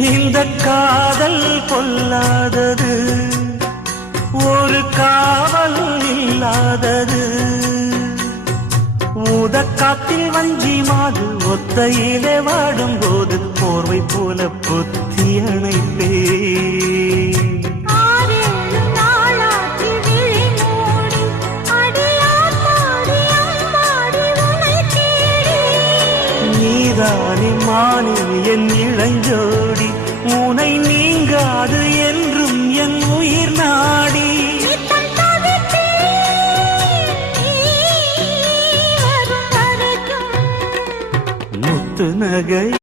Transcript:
இந்த காதல் பொல்லாதது, ஒரு காவல் இல்லாதது. ஊதக்காத்தில் வஞ்சி மாது ஒத்தையிலே வாடும் போது போர்வை போல புத்தி அணைப்பே. நீதானே மானே என் இளஞ்சோடி, உனை நீங்காது என்றும் என் உயிர் நாடி. முத்து நகை